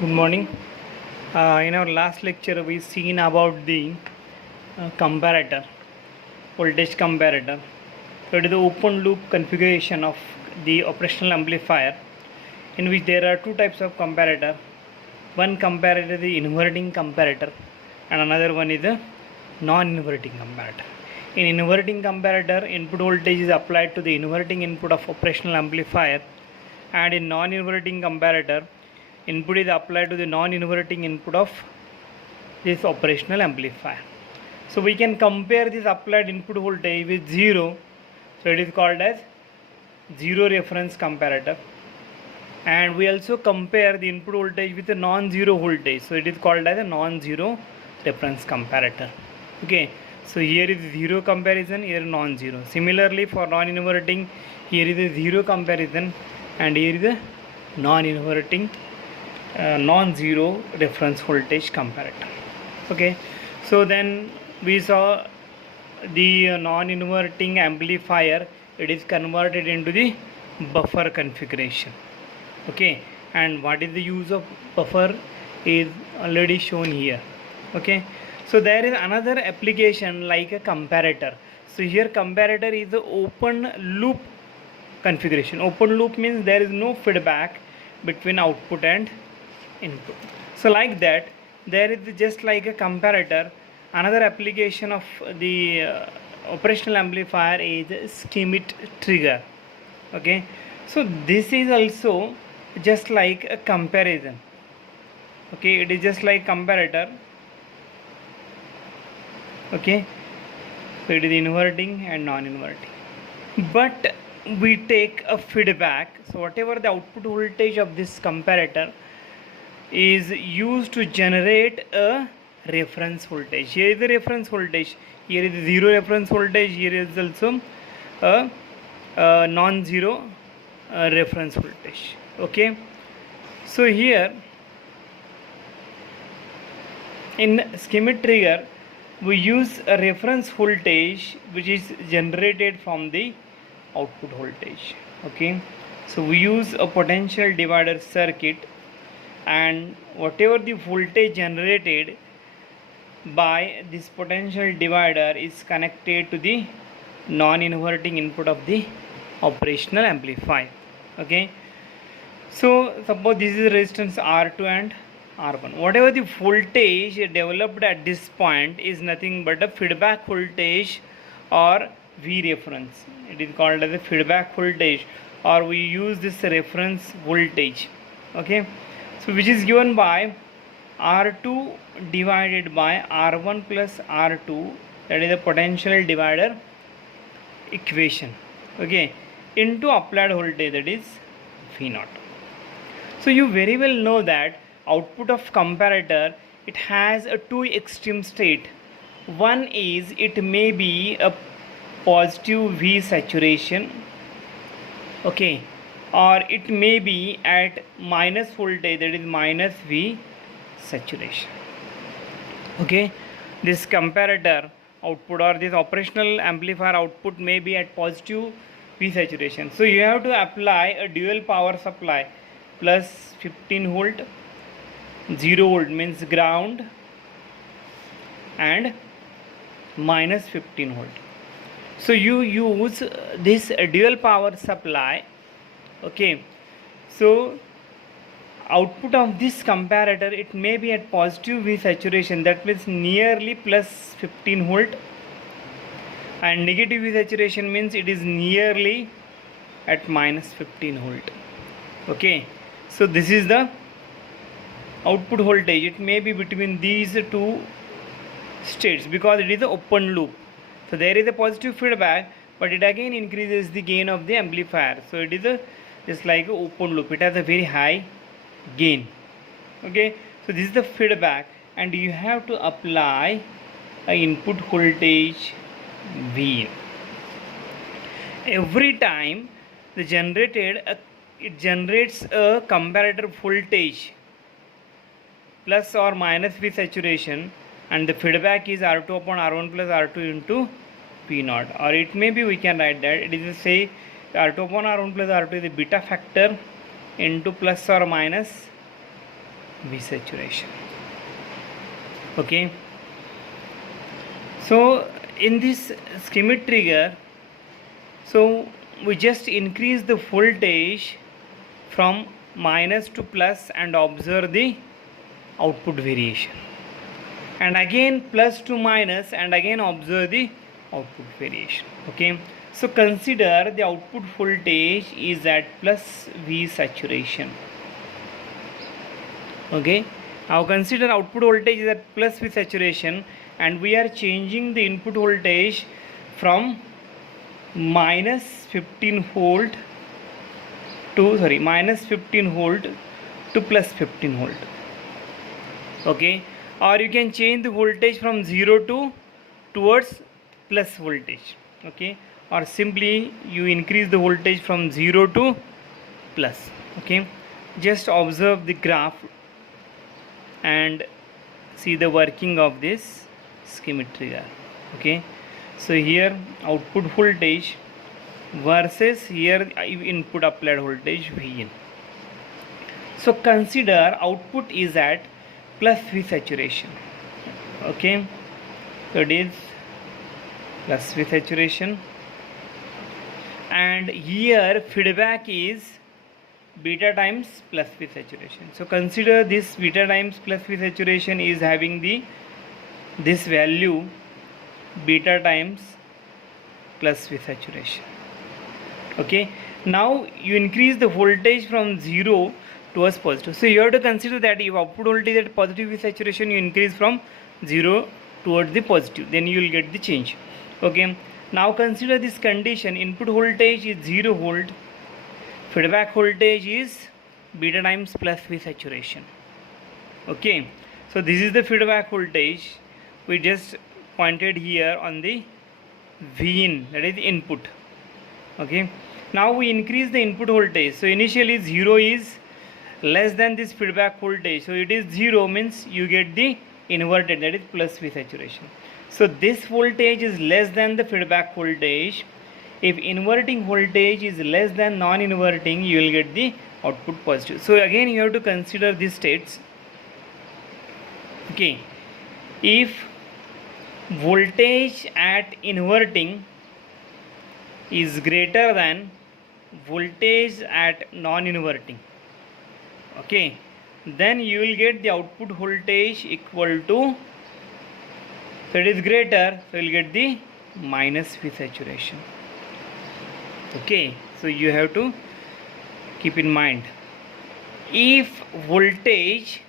Good morning. In our last lecture, we seen about the comparator, voltage comparator. So it is the open loop configuration of the operational amplifier, in which there are two types of comparator. One comparator is the inverting comparator, and another one is the non-inverting comparator. In inverting comparator, input voltage is applied to the inverting input of operational amplifier, and in non-inverting comparator, input is applied to the non-inverting input of this operational amplifier. So we can compare this applied input voltage with 0. So it is called as zero reference comparator. And we also compare the input voltage with a non-zero voltage. So it is called as a non-zero reference comparator. Okay. So here is zero comparison, here non-zero. Similarly for non-inverting, here is a zero comparison, and here is a non-inverting non-zero reference voltage comparator. Okay, so then we saw the non-inverting amplifier, it is converted into the buffer configuration. Okay, and what is the use of buffer is already shown here. Okay, so there is another application like a comparator. So here comparator is the open loop configuration. Open loop means there is no feedback between output and input. So like that, there is just like a comparator. Another application of the operational amplifier is Schmitt trigger. Okay, so this is also just like a comparison. Okay, it is just like comparator. Okay, so it is inverting and non-inverting, but we take a feedback. So whatever the output voltage of this comparator is used to generate a reference voltage. Here is the reference voltage, here is the zero reference voltage, here is also a non-zero reference voltage. Okay, so here in Schmitt trigger we use a reference voltage which is generated from the output voltage. Okay, so we use a potential divider circuit, and whatever the voltage generated by this potential divider is connected to the non-inverting input of the operational amplifier. Okay, so suppose this is resistance R2 and R1. Whatever the voltage developed at this point is nothing but a feedback voltage or V reference. It is called as a feedback voltage, or we use this reference voltage. Okay, so which is given by R2 divided by R1 plus R2, that is the potential divider equation. Okay, into applied voltage, that is V0. So you very well know that output of comparator, it has a two extreme state. One is it may be a positive V saturation, okay, or it may be at minus voltage, that is minus V saturation. Okay, this comparator output or this operational amplifier output may be at positive V saturation. So you have to apply a dual power supply, plus 15 volt, 0 volt means ground, and minus 15 volt. So you use this dual power supply. Okay, so output of this comparator, it may be at positive V saturation, that means nearly plus 15 volt, and negative V saturation means it is nearly at minus 15 volt. Okay, so this is the output voltage. It may be between these two states because it is an open loop. So there is a positive feedback, but it again increases the gain of the amplifier. So it is a just like an open loop, it has a very high gain. Okay, so this is the feedback, and you have to apply a input voltage V. Every time the it generates a comparator voltage plus or minus V saturation, and the feedback is R2 upon R1 plus R2 into P0, or it may be, we can write that it is, say, R2 upon R1 plus R2 is the beta factor into plus or minus V saturation. Okay, so in this Schmitt trigger, so we just increase the voltage from minus to plus and observe the output variation, and again plus to minus and again observe the output variation. Okay, so consider the output voltage is at plus V saturation. Okay, now consider output voltage is at plus V saturation, and we are changing the input voltage from minus 15 volt to minus 15 volt to plus 15 volt. Okay, or you can change the voltage from 0 to towards plus voltage. Okay, or simply you increase the voltage from 0 to plus. Okay, just observe the graph and see the working of this Schmitt trigger. Okay, so here output voltage versus here input applied voltage Vin. So consider output is at plus V saturation. Okay, so it is plus V saturation, and here feedback is beta times plus V saturation. So consider this beta times plus V saturation is having this value beta times plus V saturation. Okay, now you increase the voltage from 0 towards positive. So you have to consider that if output voltage at positive V saturation, you increase from 0 towards the positive, then you will get the change. Okay, now consider this condition: input voltage is 0 volt, feedback voltage is beta times plus V saturation. Okay, so this is the feedback voltage we just pointed here on the V in, that is the input. Okay, now we increase the input voltage. So initially 0 is less than this feedback voltage, so it is 0 means you get the inverted, that is plus V saturation. So this voltage is less than the feedback voltage. If inverting voltage is less than non-inverting, you will get the output positive. So again you have to consider these states. Okay, if voltage at inverting is greater than voltage at non-inverting, okay, then you will get the output voltage equal to, so it is greater, so you will get the minus V saturation. Okay, so you have to keep in mind, if voltage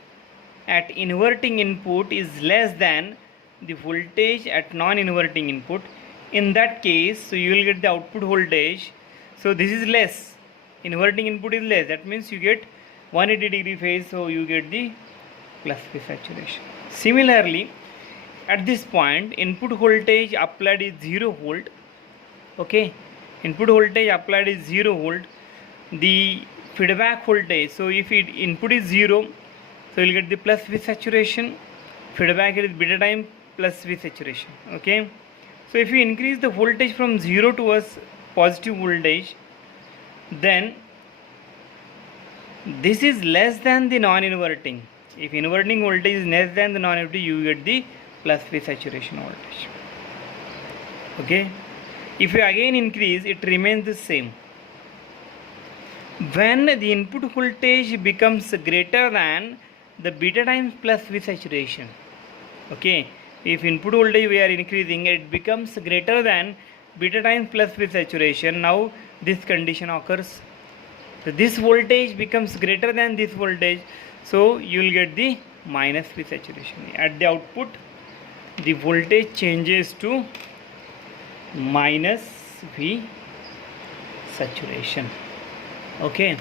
at inverting input is less than the voltage at non-inverting input, in that case, so you will get the output voltage, so this is less, inverting input is less, that means you get 180 degree phase, so you get the plus V saturation. Similarly, at this point input voltage applied is 0 volt. Okay, input voltage applied is 0 volt. The feedback voltage, so if input is 0, so you will get the plus V saturation, feedback is beta time plus V saturation. Okay, so if you increase the voltage from 0 towards positive voltage, then this is less than the non-inverting. If inverting voltage is less than the non-inverting, you get the plus V saturation voltage. Okay, if you again increase, it remains the same. When the input voltage becomes greater than the beta times plus V saturation, okay, if input voltage we are increasing, it becomes greater than beta times plus V saturation. Now this condition occurs, so this voltage becomes greater than this voltage, so you will get the minus V saturation. At the output, the voltage changes to minus V saturation. Okay,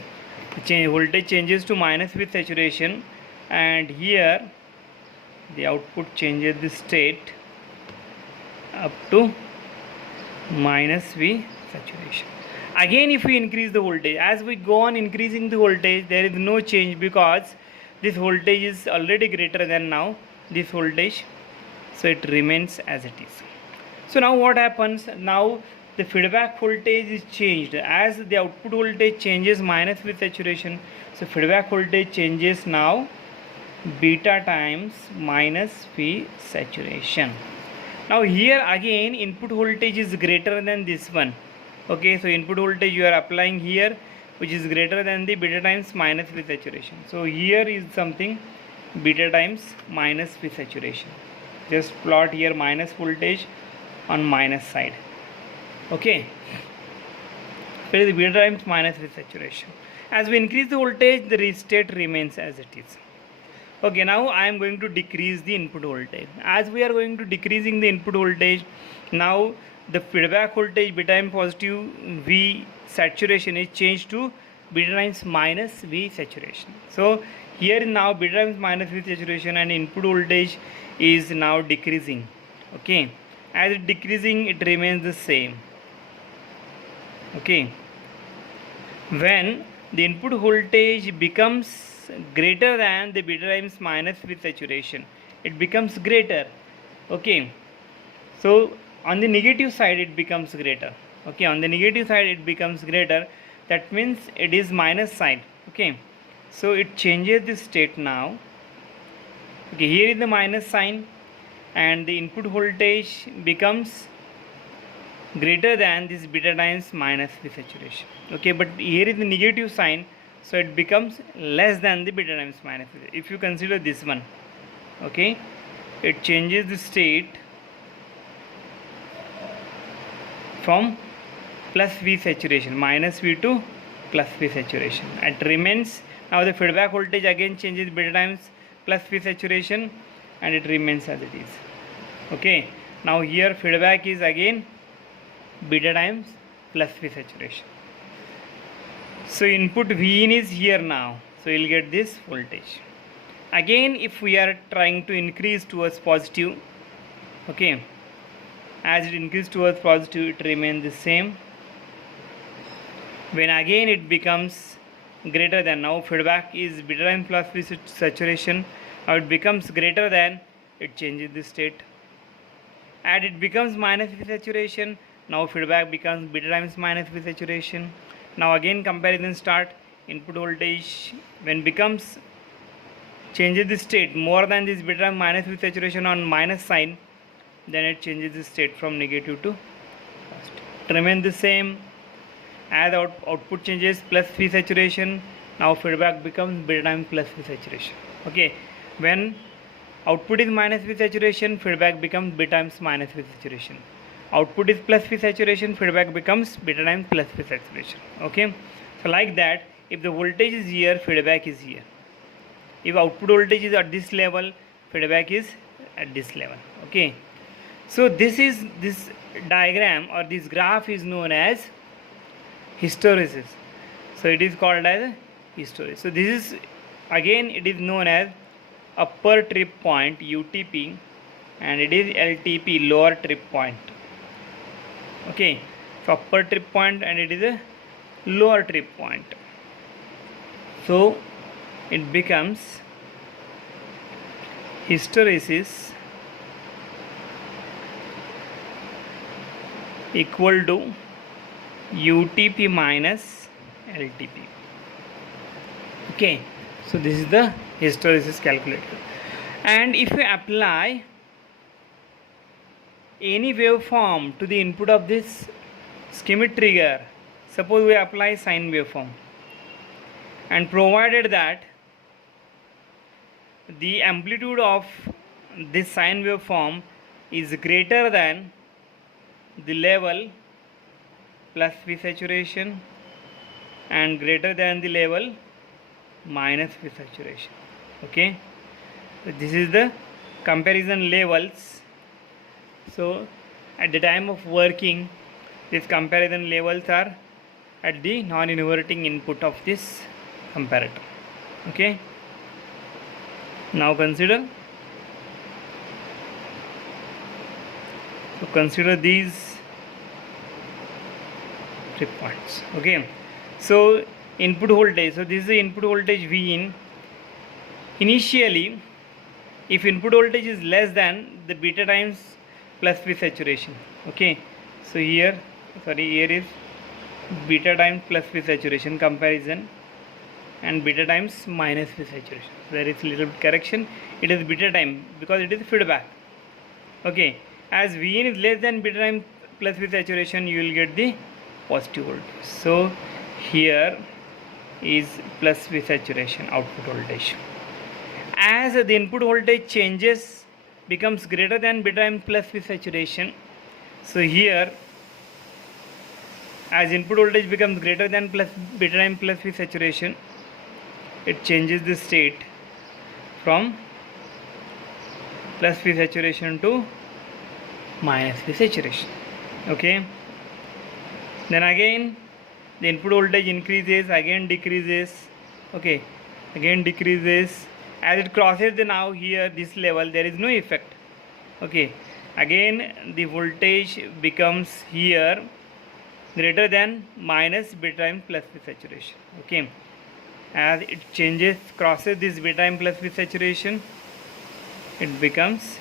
voltage changes to minus V saturation, and here the output changes the state up to minus V saturation. Again, if we increase the voltage, as we go on increasing the voltage, there is no change because this voltage is already greater than now this voltage, so it remains as it is. So now what happens? Now the feedback voltage is changed as the output voltage changes minus V saturation, so feedback voltage changes now beta times minus V saturation. Now here again input voltage is greater than this one. Okay, so input voltage you are applying here, which is greater than the beta times minus V saturation. So here is something beta times minus V saturation. Just plot here minus voltage on minus side. Okay, so it is beta times minus V saturation. As we increase the voltage, the state remains as it is. Okay, now I am going to decrease the input voltage. As we are going to decreasing the input voltage, now the feedback voltage beta times positive V saturation is changed to beta times minus V saturation. So here now beta times minus V saturation and input voltage is now decreasing. Okay, as it decreasing, it remains the same. Okay, when the input voltage becomes greater than the beta times minus V saturation, it becomes greater. Okay, so on the negative side it becomes greater. Okay, on the negative side it becomes greater, that means it is minus side. Okay, so it changes the state now. Okay, here is the minus sign and the input voltage becomes greater than this beta times minus V saturation. Okay, but here is the negative sign, so it becomes less than the beta times minus V. If you consider this one, okay, it changes the state from plus V saturation, minus V to plus V saturation. It remains, now the feedback voltage again changes beta times plus V saturation and it remains as it is. Okay, now here feedback is again beta times plus V saturation. So input V in is here now, so you will get this voltage. Again if we are trying to increase towards positive, okay, as it increases towards positive it remains the same. When again it becomes greater than, now feedback is beta times plus V saturation, now it becomes greater than, it changes the state. And it becomes minus V saturation, now feedback becomes beta times minus V saturation. Now again comparison start, input voltage when becomes changes the state more than this beta times minus V saturation on minus sign, then it changes the state from negative to positive. It remains the same. As output changes plus V saturation, now feedback becomes beta times plus V saturation. Okay, when output is minus V saturation, feedback becomes beta times minus V saturation. Output is plus V saturation, feedback becomes beta times plus V saturation. Okay, so like that, if the voltage is here, feedback is here. If output voltage is at this level, feedback is at this level. Okay, so this diagram or this graph is known as hysteresis. So it is called as hysteresis. So this is again, it is known as upper trip point UTP and it is LTP, lower trip point. Okay, so upper trip point and it is a lower trip point. So it becomes hysteresis equal to UTP minus LTP. Okay, so this is the hysteresis calculator. And if we apply any waveform to the input of this schemic trigger, suppose we apply sine waveform, and provided that the amplitude of this sine waveform is greater than the level plus V saturation and greater than the level minus V saturation. Okay, so this is the comparison levels. So at the time of working, these comparison levels are at the non-inverting input of this comparator. Okay, now consider these trip points. Okay, so input voltage, so this is the input voltage V in. Initially, if input voltage is less than the beta times plus V saturation, okay, so here is beta times plus V saturation comparison. and beta times minus V saturation. There is little bit correction. It is beta time because it is feedback. Okay, as Vn is less than beta time plus V saturation, you will get the positive voltage. So here is plus V saturation output voltage. As the input voltage changes, becomes greater than beta time plus V saturation. So here, as input voltage becomes greater than plus beta time plus V saturation, it changes the state from plus V saturation to minus V saturation. Okay, then again the input voltage increases, again decreases. Okay, again decreases. As it crosses the now here this level, there is no effect. Okay, again the voltage becomes here greater than minus beta time plus V saturation. Okay, as it changes, crosses this beta time plus V saturation, it becomes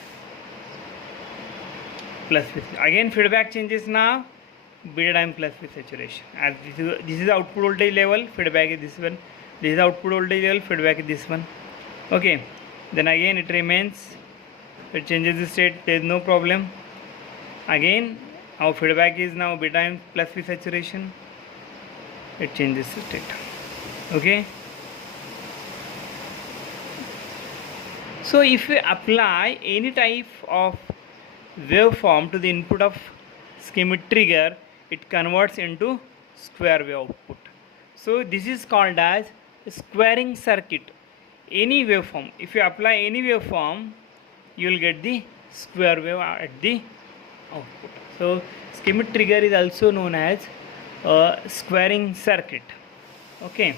plus V. Again feedback changes now, beta time plus V saturation. As this is output voltage level, feedback is this one. This is output voltage level, feedback is this one. Okay, then again it remains, it changes the state, there is no problem. Again our feedback is now beta time plus V saturation, it changes the state. Okay, so if we apply any type of waveform to the input of schematic trigger, it converts into square wave output. So this is called as squaring circuit. Any waveform, if you apply any waveform, you will get the square wave at the output. So schematic trigger is also known as a squaring circuit. Okay.